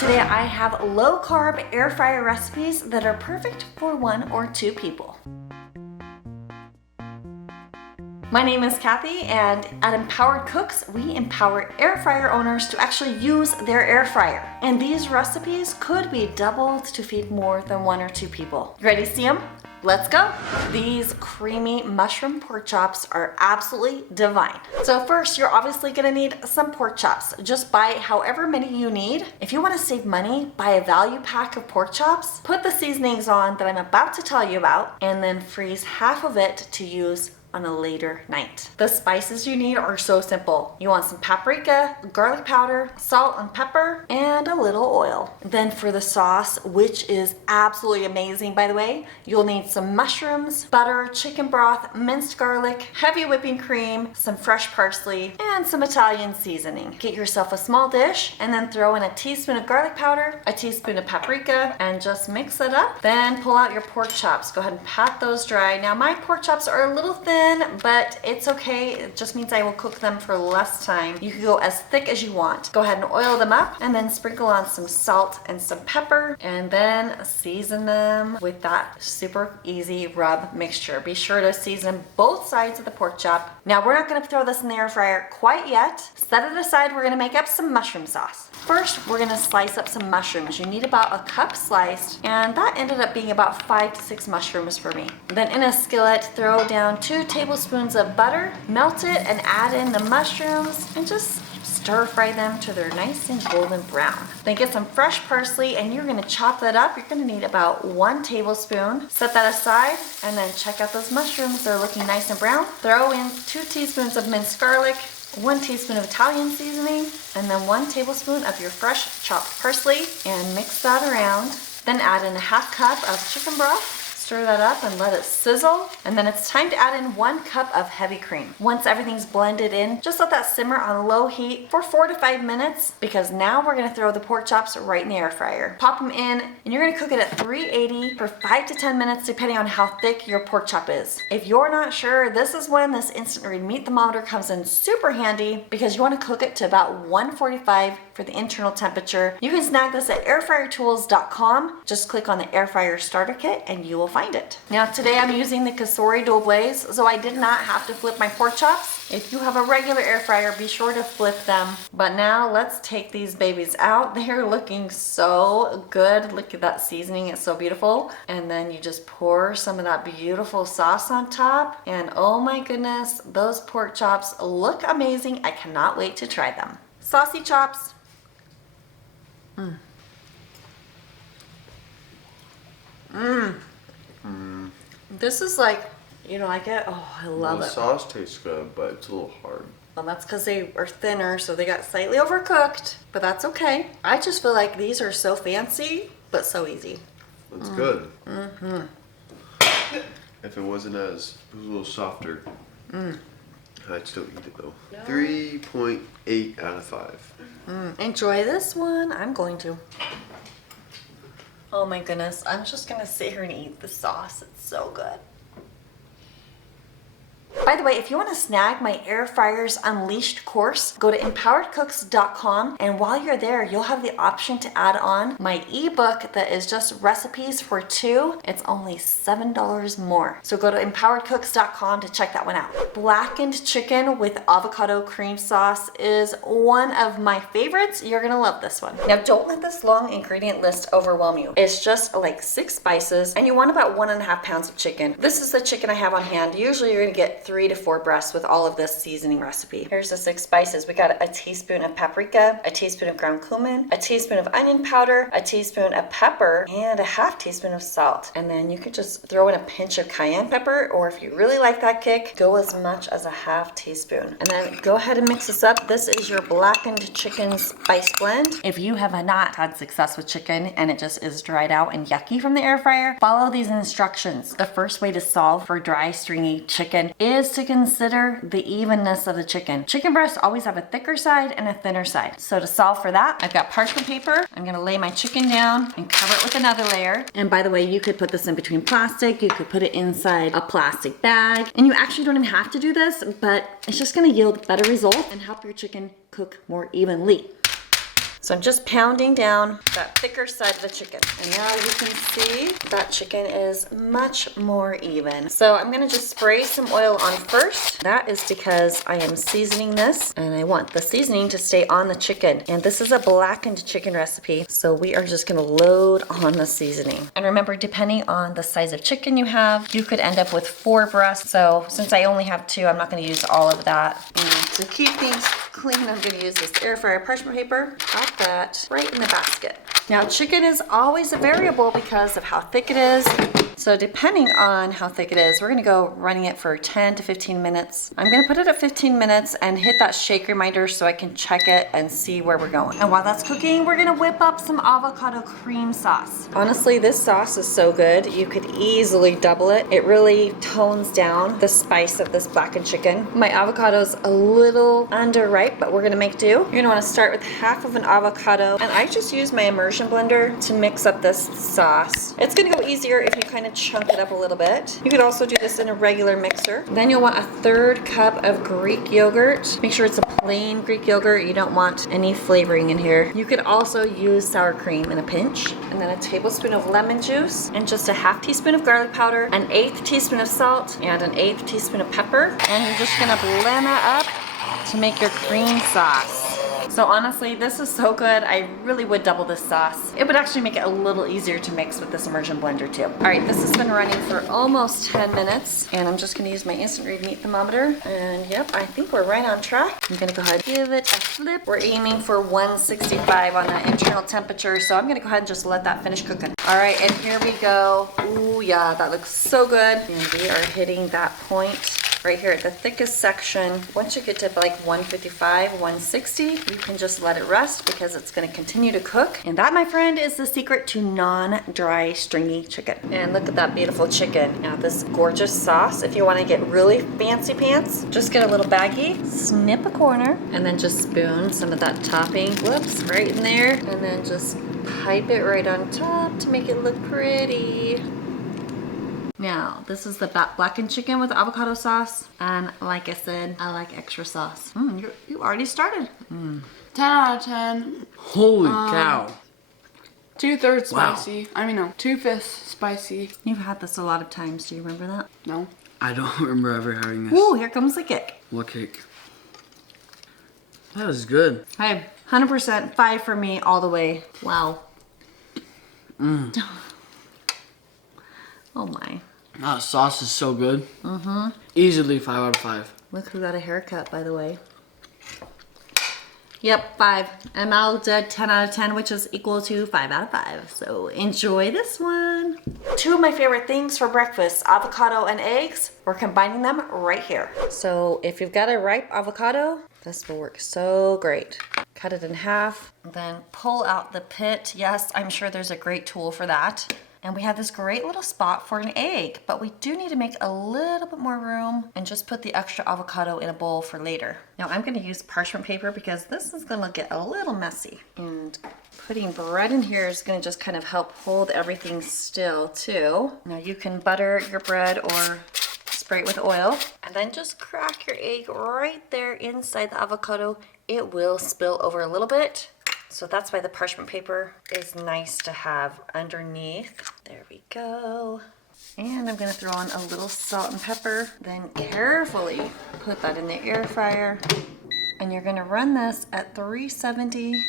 Today I have low carb air fryer recipes that are perfect for 1 or 2 people. My name is Kathy, and at Empowered Cooks, we empower air fryer owners to actually use their air fryer. And these recipes could be doubled to feed more than 1 or 2 people. You ready to see them? Let's go. These creamy mushroom pork chops are absolutely divine. So first, you're obviously gonna need some pork chops. Just buy however many you need. If you wanna save money, buy a value pack of pork chops, put the seasonings on that I'm about to tell you about, and then freeze half of it to use on a later night. The spices you need are so simple. You want some paprika, garlic powder, salt and pepper, and a little oil. Then for the sauce, which is absolutely amazing by the way, you'll need some mushrooms, butter, chicken broth, minced garlic, heavy whipping cream, some fresh parsley, and some Italian seasoning. Get yourself a small dish and then throw in a teaspoon of garlic powder, a teaspoon of paprika, and just mix it up. Then pull out your pork chops. Go ahead and pat those dry. Now my pork chops are a little thin, but it's okay. It just means I will cook them for less time. You can go as thick as you want. Go ahead and oil them up and then sprinkle on some salt and some pepper, and then season them with that super easy rub mixture. Be sure to season both sides of the pork chop. Now we're not gonna throw this in the air fryer quite yet. Set it aside. We're gonna make up some mushroom sauce. First, we're gonna slice up some mushrooms. You need about a cup sliced, and that ended up being about 5 to 6 mushrooms for me. Then in a skillet, throw down 2 tablespoons of butter, melt it, and add in the mushrooms, and just stir fry them till they're nice and golden brown. Then get some fresh parsley, and you're gonna chop that up. You're gonna need about 1 tablespoon. Set that aside, and then check out those mushrooms. They're looking nice and brown. Throw in 2 teaspoons of minced garlic, 1 teaspoon of Italian seasoning, and then 1 tablespoon of your fresh chopped parsley, and mix that around. Then add in a half cup of chicken broth. Stir that up and let it sizzle. And then it's time to add in 1 cup of heavy cream. Once everything's blended in, just let that simmer on low heat for 4 to 5 minutes, because now we're gonna throw the pork chops right in the air fryer. Pop them in, and you're gonna cook it at 380 for 5 to 10 minutes, depending on how thick your pork chop is. If you're not sure, this is when this instant read meat thermometer comes in super handy, because you wanna cook it to about 145 for the internal temperature. You can snag this at airfryertools.com. Just click on the air fryer starter kit and you will find it. Now today I'm using the Kasori dual blaze, so I did not have to flip my pork chops. If you have a regular air fryer, be sure to flip them. But now let's take these babies out. They're looking so good. Look at that seasoning, it's so beautiful. And then you just pour some of that beautiful sauce on top. And oh my goodness, those pork chops look amazing. I cannot wait to try them. Saucy chops. This is like, you know, like it. Oh, I love it. The sauce tastes good, but it's a little hard. Well, that's because they are thinner, so they got slightly overcooked, but that's okay. I just feel like these are so fancy, but so easy. It's good. If it wasn't it was a little softer. I'd still eat it though. No. 3.8 out of 5. Enjoy this one. I'm going to. Oh my goodness, I'm just gonna sit here and eat the sauce. It's so good. By the way, if you want to snag my Air Fryers Unleashed course, go to empoweredcooks.com, and while you're there, you'll have the option to add on my ebook that is just recipes for 2. It's only $7 more. So go to empoweredcooks.com to check that one out. Blackened chicken with avocado cream sauce is one of my favorites. You're gonna love this one. Now don't let this long ingredient list overwhelm you. It's just like 6 spices, and you want about 1.5 pounds of chicken. This is the chicken I have on hand. Usually you're gonna get 3 to 4 breasts with all of this seasoning recipe. Here's the 6 spices. We got a teaspoon of paprika, a teaspoon of ground cumin, a teaspoon of onion powder, a teaspoon of pepper, and a half teaspoon of salt. And then you could just throw in a pinch of cayenne pepper, or if you really like that kick, go as much as a half teaspoon. And then go ahead and mix this up. This is your blackened chicken spice blend. If you have not had success with chicken and it just is dried out and yucky from the air fryer, follow these instructions. The first way to solve for dry, stringy chicken is to consider the evenness of the chicken. Chicken breasts always have a thicker side and a thinner side. So to solve for that, I've got parchment paper. I'm gonna lay my chicken down and cover it with another layer. And by the way, you could put this in between plastic, you could put it inside a plastic bag, and you actually don't even have to do this, but it's just gonna yield better results and help your chicken cook more evenly. So I'm just pounding down that thicker side of the chicken. And now you can see that chicken is much more even. So I'm gonna just spray some oil on first. That is because I am seasoning this and I want the seasoning to stay on the chicken. And this is a blackened chicken recipe. So we are just gonna load on the seasoning. And remember, depending on the size of chicken you have, you could end up with 4 breasts. So since I only have 2, I'm not gonna use all of that. And to keep things clean, I'm gonna use this air fryer parchment paper. Pop that right in the basket. Now chicken is always a variable because of how thick it is. So depending on how thick it is, we're gonna go running it for 10 to 15 minutes. I'm gonna put it at 15 minutes and hit that shake reminder so I can check it and see where we're going. And while that's cooking, we're gonna whip up some avocado cream sauce. Honestly, this sauce is so good, you could easily double it. It really tones down the spice of this blackened chicken. My avocado's a little underripe, but we're gonna make do. You're gonna wanna start with half of an avocado, and I just use my immersion blender to mix up this sauce. It's gonna go easier if you kind of chunk it up a little bit. You could also do this in a regular mixer. Then you'll want a 1/3 cup of Greek yogurt. Make sure it's a plain Greek yogurt. You don't want any flavoring in here. You could also use sour cream in a pinch. And then a tablespoon of lemon juice and just a 1/2 teaspoon of garlic powder, an 1/8 teaspoon of salt, and an 1/8 teaspoon of pepper. And you're just gonna blend that up to make your cream sauce. So honestly, this is so good. I really would double this sauce. It would actually make it a little easier to mix with this immersion blender too. All right, this has been running for almost 10 minutes, and I'm just gonna use my instant read meat thermometer. And yep, I think we're right on track. I'm gonna go ahead and give it a flip. We're aiming for 165 on the internal temperature, so I'm gonna go ahead and just let that finish cooking. All right, and here we go. Ooh, yeah, that looks so good. And we are hitting that point right here at the thickest section. Once you get to like 155, 160, you can just let it rest because it's gonna continue to cook. And that, my friend, is the secret to non-dry, stringy chicken. And look at that beautiful chicken. Now this gorgeous sauce, if you wanna get really fancy pants, just get a little baggie, snip a corner, and then just spoon some of that topping, whoops, right in there, and then just pipe it right on top to make it look pretty. Now, this is the blackened chicken with avocado sauce, and like I said, I like extra sauce. You already started. 10 out of 10. Holy cow. 2/3 Wow. spicy. I mean, no, 2/5 spicy. You've had this a lot of times. Do you remember that? No. I don't remember ever having this. Ooh, here comes the kick. What cake? That was good. Hey, 100%, 5 for me all the way. Wow. Oh my. That sauce is so good. Easily 5 out of 5. Look who got a haircut, by the way. Yep, 5. ML did 10 out of 10, which is equal to 5 out of 5. So enjoy this one. 2 of my favorite things for breakfast, avocado and eggs. We're combining them right here. So if you've got a ripe avocado, this will work so great. Cut it in half, then pull out the pit. Yes, I'm sure there's a great tool for that. And we have this great little spot for an egg, but we do need to make a little bit more room and just put the extra avocado in a bowl for later. Now I'm gonna use parchment paper because this is gonna get a little messy. And putting bread in here is gonna just kind of help hold everything still too. Now you can butter your bread or spray it with oil, and then just crack your egg right there inside the avocado. It will spill over a little bit. So that's why the parchment paper is nice to have underneath. There we go. And I'm gonna throw on a little salt and pepper, then carefully put that in the air fryer. And you're gonna run this at 370,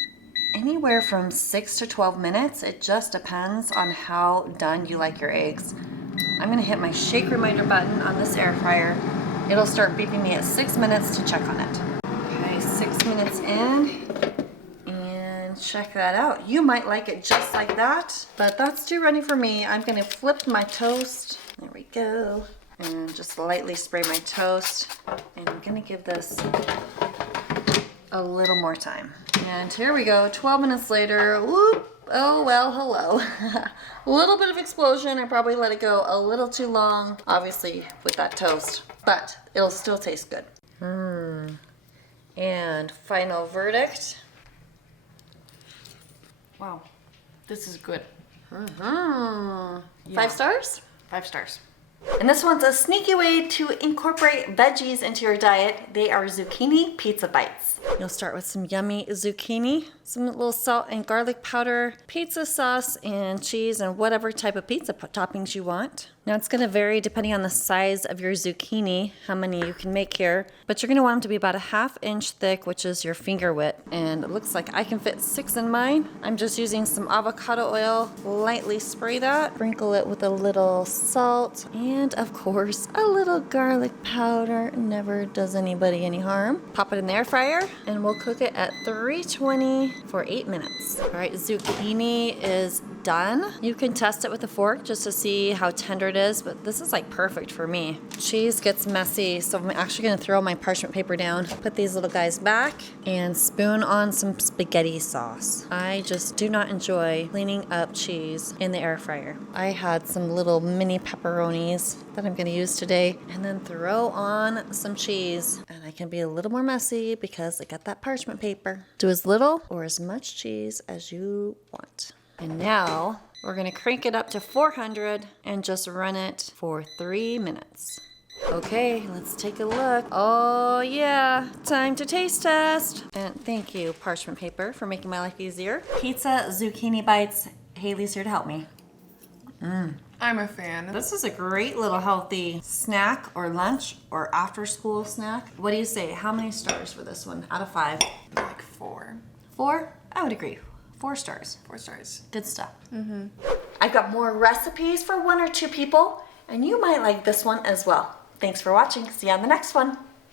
anywhere from 6 to 12 minutes. It just depends on how done you like your eggs. I'm gonna hit my shake reminder button on this air fryer. It'll start beeping me at 6 minutes to check on it. Okay, 6 minutes in. Check that out. You might like it just like that, but that's too runny for me. I'm gonna flip my toast. There we go. And just lightly spray my toast. And I'm gonna give this a little more time. And here we go, 12 minutes later. Whoop, oh well, hello. A little bit of explosion. I probably let it go a little too long, obviously with that toast, but it'll still taste good. And final verdict. Wow. This is good. 5 stars? 5 stars. And this one's a sneaky way to incorporate veggies into your diet. They are zucchini pizza bites. You'll start with some yummy zucchini. some little salt and garlic powder, pizza sauce, and cheese, and whatever type of pizza toppings you want. Now it's gonna vary depending on the size of your zucchini, how many you can make here, but you're gonna want them to be about a 1/2 inch thick, which is your finger width. And it looks like I can fit 6 in mine. I'm just using some avocado oil, lightly spray that, sprinkle it with a little salt, and of course, a little garlic powder. Never does anybody any harm. Pop it in the air fryer, and we'll cook it at 320 for 8 minutes. All right, zucchini is done. You can test it with a fork just to see how tender it is, but this is like perfect for me. Cheese gets messy, so I'm actually gonna throw my parchment paper down, put these little guys back, and spoon on some spaghetti sauce. I just do not enjoy cleaning up cheese in the air fryer. I had some little mini pepperonis that I'm gonna use today, and then throw on some cheese. And I can be a little more messy because I got that parchment paper. Do as little or as much cheese as you want. And now we're gonna crank it up to 400 and just run it for 3 minutes. Okay, let's take a look. Oh yeah, time to taste test. And thank you, parchment paper, for making my life easier. Pizza zucchini bites. Haley's here to help me. I'm a fan. This is a great little healthy snack or lunch or after school snack. What do you say? How many stars for this one out of 5? Like 4. 4? I would agree. 4 stars. 4 stars. Good stuff. I've got more recipes for 1 or 2 people, and you might like this one as well. Thanks for watching. See you on the next one.